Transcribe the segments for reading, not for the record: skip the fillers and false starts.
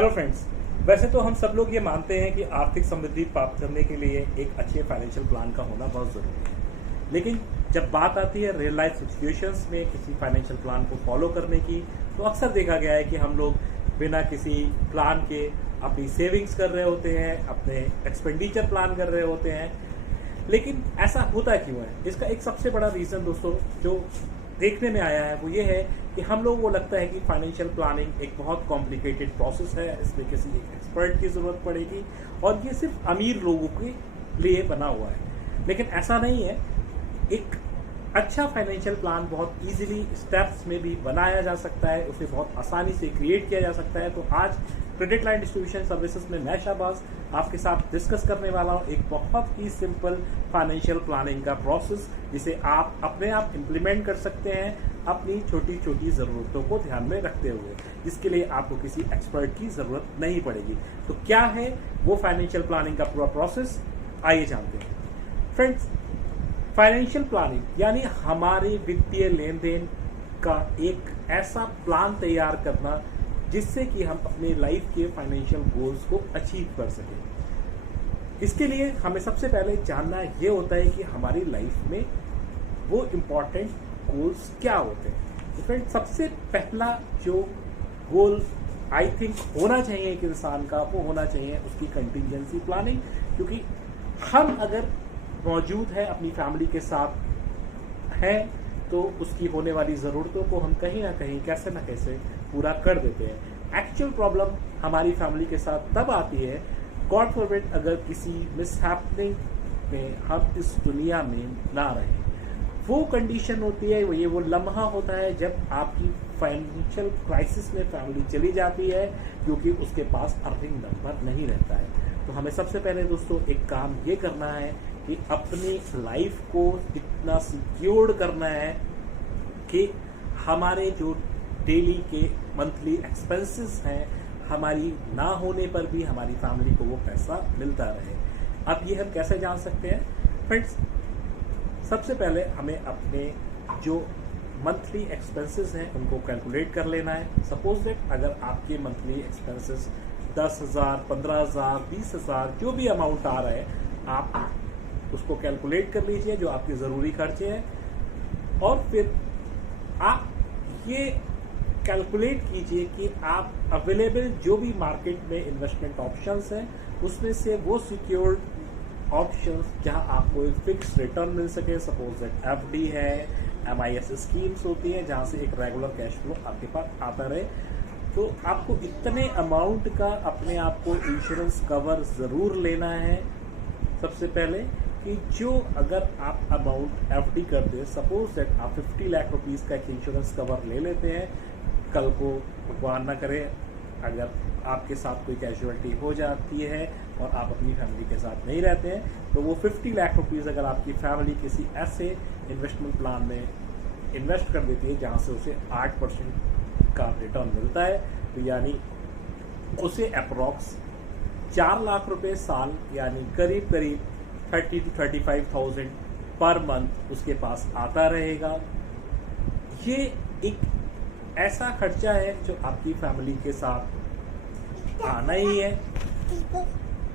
Hello friends. वैसे तो हम सब लोग ये मानते हैं कि आर्थिक समृद्धि प्राप्त करने के लिए एक अच्छे फाइनेंशियल प्लान का होना बहुत ज़रूरी है, लेकिन जब बात आती है रियल लाइफ सिचुएशंस में किसी फाइनेंशियल प्लान को फॉलो करने की, तो अक्सर देखा गया है कि हम लोग बिना किसी प्लान के अपनी सेविंग्स कर रहे होते हैं, अपने एक्सपेंडिचर प्लान कर रहे होते हैं। लेकिन ऐसा होता क्यों है? इसका एक सबसे बड़ा रीज़न दोस्तों जो देखने में आया है वो ये है कि हम लोगों को लगता है कि फाइनेंशियल प्लानिंग एक बहुत कॉम्प्लिकेटेड प्रोसेस है, इसमें किसी एक एक्सपर्ट की ज़रूरत पड़ेगी और ये सिर्फ अमीर लोगों के लिए बना हुआ है। लेकिन ऐसा नहीं है। एक अच्छा फाइनेंशियल प्लान बहुत इजीली स्टेप्स में भी बनाया जा सकता है, उसे बहुत आसानी से क्रिएट किया जा सकता है। तो आज क्रेडिट लाइन डिस्ट्रीब्यूशन सर्विसेज में मैं शाहबाज आपके साथ डिस्कस करने वाला हूँ एक बहुत ही सिंपल फाइनेंशियल प्लानिंग का प्रोसेस, जिसे आप अपने आप इम्प्लीमेंट कर सकते हैं अपनी छोटी छोटी ज़रूरतों को ध्यान में रखते हुए, जिसके लिए आपको किसी एक्सपर्ट की ज़रूरत नहीं पड़ेगी। तो क्या है वो फाइनेंशियल प्लानिंग का पूरा प्रोसेस, आइए जानते हैं। फ्रेंड्स, फाइनेंशियल प्लानिंग यानी हमारे वित्तीय लेन देन का एक ऐसा प्लान तैयार करना जिससे कि हम अपने लाइफ के फाइनेंशियल गोल्स को अचीव कर सकें। इसके लिए हमें सबसे पहले जानना ये होता है कि हमारी लाइफ में वो इम्पोर्टेंट गोल्स क्या होते हैं। तो फ्रेंड, सबसे पहला जो गोल आई थिंक होना चाहिए एक इंसान का, वो होना चाहिए उसकी कंटिजेंसी प्लानिंग। क्योंकि हम अगर मौजूद है अपनी फैमिली के साथ हैं तो उसकी होने वाली ज़रूरतों को हम कहीं ना कहीं कैसे ना कैसे पूरा कर देते हैं। एक्चुअल प्रॉब्लम हमारी फैमिली के साथ तब आती है, गॉड फॉरबिड, अगर किसी मिसहैपनिंग में हम इस दुनिया में ना रहें। वो कंडीशन होती है, वो लम्हा होता है जब आपकी फाइनेंशियल क्राइसिस में फैमिली चली जाती है, क्योंकि उसके पास अर्निंग नंबर नहीं रहता है। तो हमें सबसे पहले दोस्तों एक काम ये करना है कि अपनी लाइफ को इतना सिक्योर्ड करना है कि हमारे जो डेली के मंथली एक्सपेंसेस हैं, हमारी ना होने पर भी हमारी फैमिली को वो पैसा मिलता रहे। अब ये हम कैसे जान सकते हैं? फ्रेंड्स, सबसे पहले हमें अपने जो मंथली एक्सपेंसेस हैं उनको कैलकुलेट कर लेना है। सपोज दैट अगर आपके मंथली एक्सपेंसेस 10,000, 15,000, 20,000 जो भी अमाउंट आ रहा है, आप उसको कैलकुलेट कर लीजिए जो आपके ज़रूरी खर्चे हैं, और फिर आप ये कैलकुलेट कीजिए कि आप अवेलेबल जो भी मार्केट में इन्वेस्टमेंट ऑप्शंस हैं उसमें से वो सिक्योर्ड ऑप्शंस जहां आपको एक फिक्स रिटर्न मिल सके। सपोज दैट एफडी है, MIS स्कीम्स होती हैं जहां से एक रेगुलर कैश फ्लो आपके पास आता रहे। तो आपको इतने अमाउंट का अपने आप को इंश्योरेंस कवर ज़रूर लेना है सबसे पहले, कि जो अगर आप अमाउंट एफडी कर दें, सपोज दैट आप 50 लाख रुपीज़ का एक इंश्योरेंस कवर ले लेते हैं, कल को भगवान ना करे अगर आपके साथ कोई कैजुअलिटी हो जाती है और आप अपनी फैमिली के साथ नहीं रहते हैं, तो वो 50 लाख रुपीज़ अगर आपकी फैमिली किसी ऐसे इन्वेस्टमेंट प्लान में इन्वेस्ट कर देती है जहाँ से उसे 8% का रिटर्न मिलता है, तो यानी उसे अप्रॉक्स 4 लाख रुपए साल, यानी करीब करीब 30 to 35,000 पर मंथ उसके पास आता रहेगा। ये एक ऐसा खर्चा है जो आपकी फैमिली के साथ आना ही है।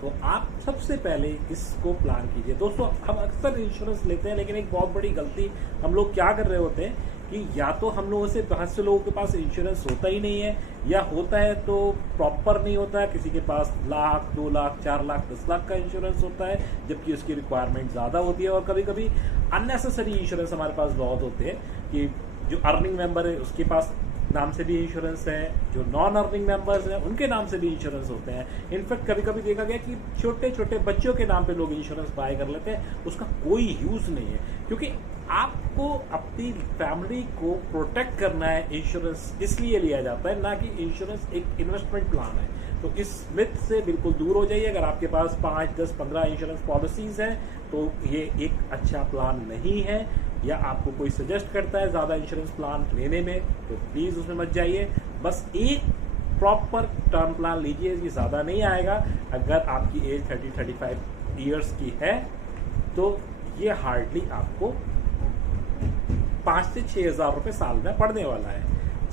तो आप सबसे पहले इसको प्लान कीजिए। दोस्तों, हम अक्सर इंश्योरेंस लेते हैं, लेकिन एक बहुत बड़ी गलती हम लोग क्या कर रहे होते हैं कि या तो हम लोगों से बहुत से लोगों के पास इंश्योरेंस होता ही नहीं है, या होता है तो प्रॉपर नहीं होता है। किसी के पास लाख, 2 लाख, 4 लाख, 10 लाख का इंश्योरेंस होता है, जबकि उसकी रिक्वायरमेंट ज़्यादा होती है। और कभी कभी अननेसेसरी इंश्योरेंस हमारे पास बहुत होते हैं कि जो अर्निंग मेंबर है उसके पास नाम से भी इंश्योरेंस है, जो नॉन अर्निंग मेंबर्स हैं उनके नाम से भी इंश्योरेंस होते हैं। इनफैक्ट कभी कभी देखा गया कि छोटे छोटे बच्चों के नाम पे लोग इंश्योरेंस बाय कर लेते हैं, उसका कोई यूज़ नहीं है। क्योंकि आपको अपनी फैमिली को प्रोटेक्ट करना है, इंश्योरेंस इसलिए लिया जाता है, ना कि इंश्योरेंस एक इन्वेस्टमेंट प्लान है। तो इस मिथ से बिल्कुल दूर हो जाइए। अगर आपके पास 5, 10, 15 इंश्योरेंस पॉलिसीज़ हैं तो ये एक अच्छा प्लान नहीं है, या आपको कोई सजेस्ट करता है ज़्यादा इंश्योरेंस प्लान लेने में, तो प्लीज़ उसमें मत जाइए। बस एक प्रॉपर टर्म प्लान लीजिए, ये ज़्यादा नहीं आएगा। अगर आपकी एज 30-35 ईयर्स की है तो ये हार्डली आपको 5 से 6 हज़ार रुपये साल में पड़ने वाला है।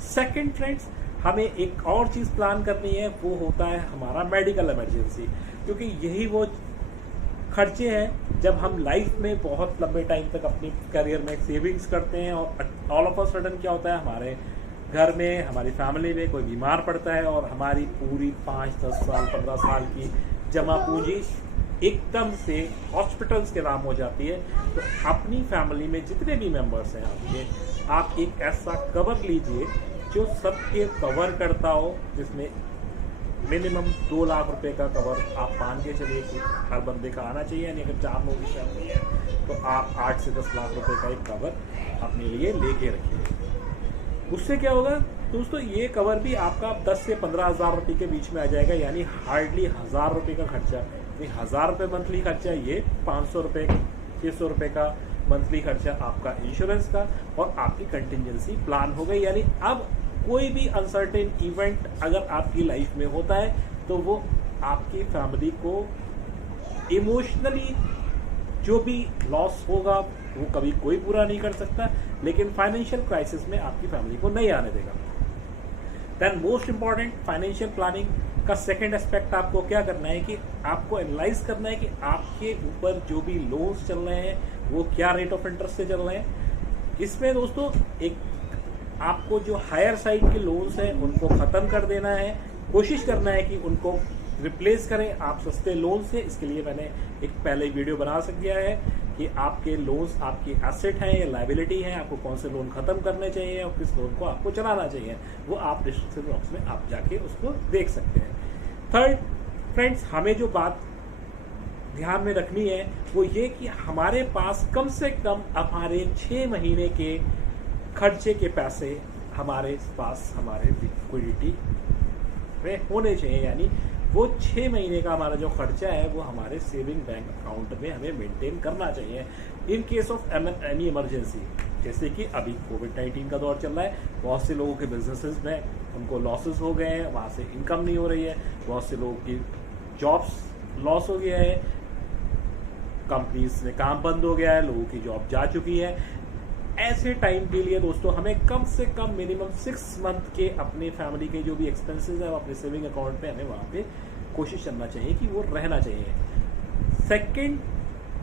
सेकंड फ्रेंड्स, हमें एक और चीज़ प्लान करनी है, वो होता है हमारा मेडिकल इमरजेंसी, क्योंकि यही वो खर्चे हैं जब हम लाइफ में बहुत लंबे टाइम तक अपनी करियर में सेविंग्स करते हैं और ऑल ऑफ अ सडन क्या होता है, हमारे घर में, हमारी फैमिली में कोई बीमार पड़ता है और हमारी पूरी 5, 10 साल, 15 साल की जमा पूंजी एकदम से हॉस्पिटल्स के नाम हो जाती है। तो अपनी फैमिली में जितने भी मेंबर्स हैं आपके, आप एक ऐसा कवर लीजिए जो सबके कवर करता हो, जिसमें मिनिमम 2 लाख रुपए का कवर आप मान के चलिए कि हर बंदे का आना चाहिए। यानी अगर 4 लोगों की फैमिली है तो आप 8 से 10 लाख रुपए का एक कवर अपने लिए लेके रखिए। उससे क्या होगा दोस्तों, ये कवर भी आपका 10 से 15 हज़ार रुपये के बीच में आ जाएगा, यानी हार्डली 1000 रुपये का खर्चा। 1000 रुपये मंथली खर्चा, ये 500 रुपये 600 रुपये का मंथली खर्चा आपका इंश्योरेंस का, और आपकी कंटिजेंसी प्लान हो गई। यानी अब कोई भी अनसर्टेन इवेंट अगर आपकी लाइफ में होता है तो वो आपकी फैमिली को इमोशनली जो भी लॉस होगा वो कभी कोई पूरा नहीं कर सकता, लेकिन फाइनेंशियल क्राइसिस में आपकी फैमिली को नहीं आने देगा। Then most important, financial planning का सेकेंड एस्पेक्ट आपको क्या करना है कि आपको एनालाइज करना है कि आपके ऊपर जो भी लोन्स चल रहे हैं वो क्या रेट ऑफ इंटरेस्ट से चल रहे हैं। इसमें दोस्तों एक आपको जो हायर साइड के लोन्स हैं उनको ख़त्म कर देना है, कोशिश करना है कि उनको रिप्लेस करें आप सस्ते लोन से। इसके लिए मैंने एक पहले वीडियो बना दिया है कि आपके लोन्स आपकी एसेट हैं या लायबिलिटी हैं, आपको कौन से लोन खत्म करने चाहिए और किस लोन को आपको चलाना चाहिए, वो आप डिस्क्रिप्शन बॉक्स में आप जाके उसको देख सकते हैं। थर्ड फ्रेंड्स, हमें जो बात ध्यान में रखनी है वो ये कि हमारे पास कम से कम हमारे 6 महीने के खर्चे के पैसे हमारे पास हमारे लिक्विडिटी में होने चाहिए। यानी वो 6 महीने का हमारा जो खर्चा है वो हमारे सेविंग बैंक अकाउंट में हमें मेंटेन करना चाहिए in case of any emergency. जैसे कि अभी कोविड-19 का दौर चल रहा है, बहुत से लोगों के बिजनेसेस में उनको लॉसेस हो गए हैं, वहाँ से इनकम नहीं हो रही है, बहुत से लोगों की जॉब्स लॉस हो गया है, कंपनीज में काम बंद हो गया है, लोगों की जॉब जा चुकी है। ऐसे टाइम के लिए दोस्तों हमें कम से कम मिनिमम 6 मंथ के अपने फैमिली के जो भी एक्सपेंसेस है वो अपने सेविंग अकाउंट पे हमें वहाँ पे कोशिश करना चाहिए कि वो रहना चाहिए। सेकंड,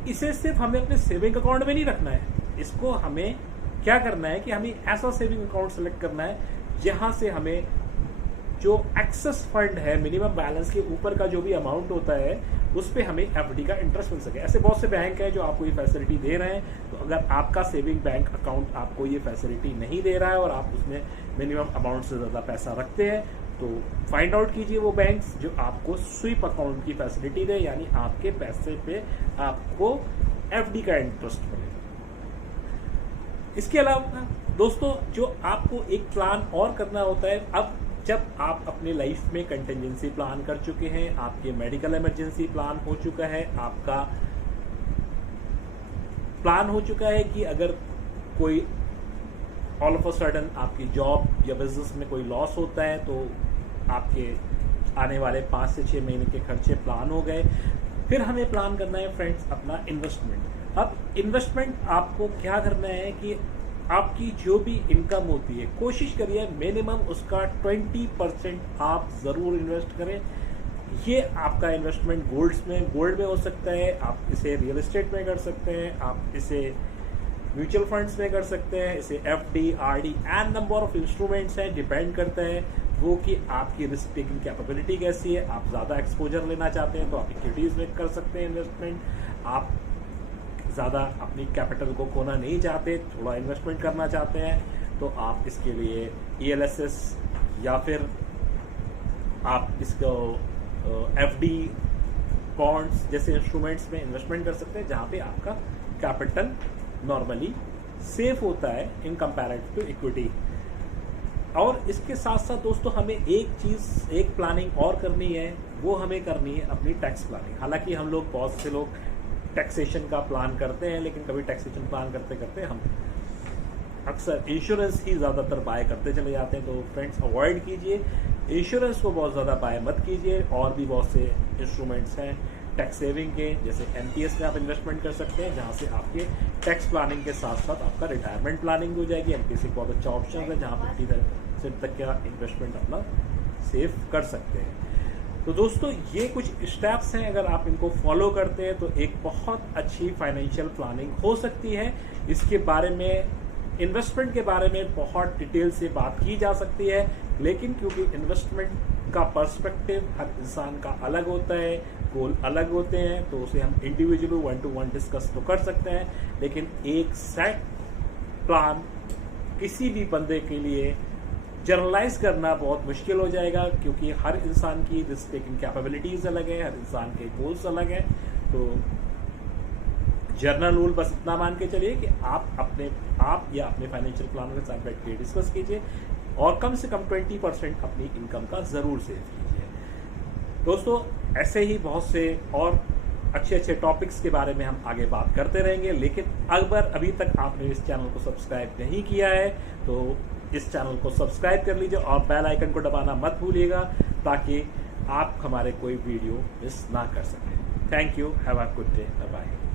इसे सिर्फ हमें अपने सेविंग अकाउंट में नहीं रखना है, इसको हमें क्या करना है कि हमें ऐसा सेविंग अकाउंट सेलेक्ट करना है जहाँ से हमें जो एक्सेस फंड है, मिनिमम बैलेंस के ऊपर का जो भी अमाउंट होता है उस पर हमें एफडी का इंटरेस्ट मिल सके। ऐसे बहुत से बैंक हैं जो आपको ये फैसिलिटी दे रहे हैं, तो अगर आपका सेविंग बैंक अकाउंट आपको ये फैसिलिटी नहीं दे रहा है और आप उसमें मिनिमम अमाउंट से ज़्यादा पैसा रखते हैं तो फाइंड आउट कीजिए वो बैंक्स जो आपको स्वीप अकाउंट की फैसिलिटी दे, यानी आपके पैसे पे आपको एफडी का इंटरेस्ट मिले। इसके अलावा दोस्तों जो आपको एक प्लान और करना होता है, अब जब आप अपने लाइफ में कंटिजेंसी प्लान कर चुके हैं, आपके मेडिकल इमरजेंसी प्लान हो चुका है, आपका प्लान हो चुका है कि अगर कोई ऑल ऑफ अ सडन आपकी जॉब या बिजनेस में कोई लॉस होता है तो आपके आने वाले 5 से 6 महीने के खर्चे प्लान हो गए। फिर हमें प्लान करना है फ्रेंड्स अपना इन्वेस्टमेंट। अब इन्वेस्टमेंट आपको क्या करना है कि आपकी जो भी इनकम होती है कोशिश करिए मिनिमम उसका 20% आप ज़रूर इन्वेस्ट करें। ये आपका इन्वेस्टमेंट गोल्ड में हो सकता है, आप इसे रियल एस्टेट में कर सकते हैं, आप इसे म्यूचुअल फंड्स में कर सकते हैं, इसे FD, RD and number of instruments हैं, डिपेंड करता है वो कि आपकी रिस्क टेकिंग कैपेबिलिटी कैसी है। आप ज़्यादा एक्सपोजर लेना चाहते हैं तो आप इक्विटीज़ में कर सकते हैं इन्वेस्टमेंट। आप ज़्यादा अपनी कैपिटल को खोना नहीं चाहते, थोड़ा इन्वेस्टमेंट करना चाहते हैं तो आप इसके लिए ELSS या फिर आप इसको FD, बॉन्ड्स जैसे इंस्ट्रूमेंट्स में इन्वेस्टमेंट कर सकते हैं जहाँ पे आपका कैपिटल नॉर्मली सेफ होता है इन कंपैरेटिव टू इक्विटी। और इसके साथ साथ दोस्तों हमें एक प्लानिंग और करनी है, वो हमें करनी है अपनी टैक्स प्लानिंग। हालांकि हम लोग बहुत से लोग टैक्सेशन का प्लान करते हैं, लेकिन कभी टैक्सेशन प्लान करते करते हम अक्सर इंश्योरेंस ही ज़्यादातर बाय करते चले जाते हैं। तो फ्रेंड्स अवॉइड कीजिए, इंश्योरेंस को बहुत ज़्यादा बाय मत कीजिए। और भी बहुत से इंस्ट्रूमेंट्स हैं टैक्स सेविंग के, जैसे NPS में आप इन्वेस्टमेंट कर सकते हैं जहाँ से आपके टैक्स प्लानिंग के साथ साथ आपका रिटायरमेंट प्लानिंग हो जाएगी। NPS एक बहुत अच्छा ऑप्शन है जहाँ 5% तक का इन्वेस्टमेंट अपना सेव कर सकते हैं। तो दोस्तों ये कुछ स्टेप्स हैं, अगर आप इनको फॉलो करते हैं तो एक बहुत अच्छी फाइनेंशियल प्लानिंग हो सकती है। इसके बारे में, इन्वेस्टमेंट के बारे में बहुत डिटेल से बात की जा सकती है, लेकिन क्योंकि इन्वेस्टमेंट का पर्सपेक्टिव हर इंसान का अलग होता है, गोल अलग होते हैं, तो उसे हम इंडिविजुअली 1-to-1 डिस्कस तो कर सकते हैं, लेकिन एक सेट प्लान किसी भी बंदे के लिए जर्नलाइज करना बहुत मुश्किल हो जाएगा, क्योंकि हर इंसान की रिस्क टेकिंग कैपेबिलिटीज अलग है, हर इंसान के गोल्स अलग हैं। तो जर्नल रूल बस इतना मान के चलिए कि आप या अपने फाइनेंशियल प्लानर के साथ बैठ के डिस्कस कीजिए और कम से कम 20% अपनी इनकम का जरूर सेव कीजिए। दोस्तों ऐसे ही बहुत से और अच्छे टॉपिक्स के बारे में हम आगे बात करते रहेंगे, लेकिन अगर अभी तक आपने इस चैनल को सब्सक्राइब नहीं किया है तो इस चैनल को सब्सक्राइब कर लीजिए और बेल आइकन को दबाना मत भूलिएगा, ताकि आप हमारे कोई वीडियो मिस ना कर सकें। Thank you, have a good day, bye bye.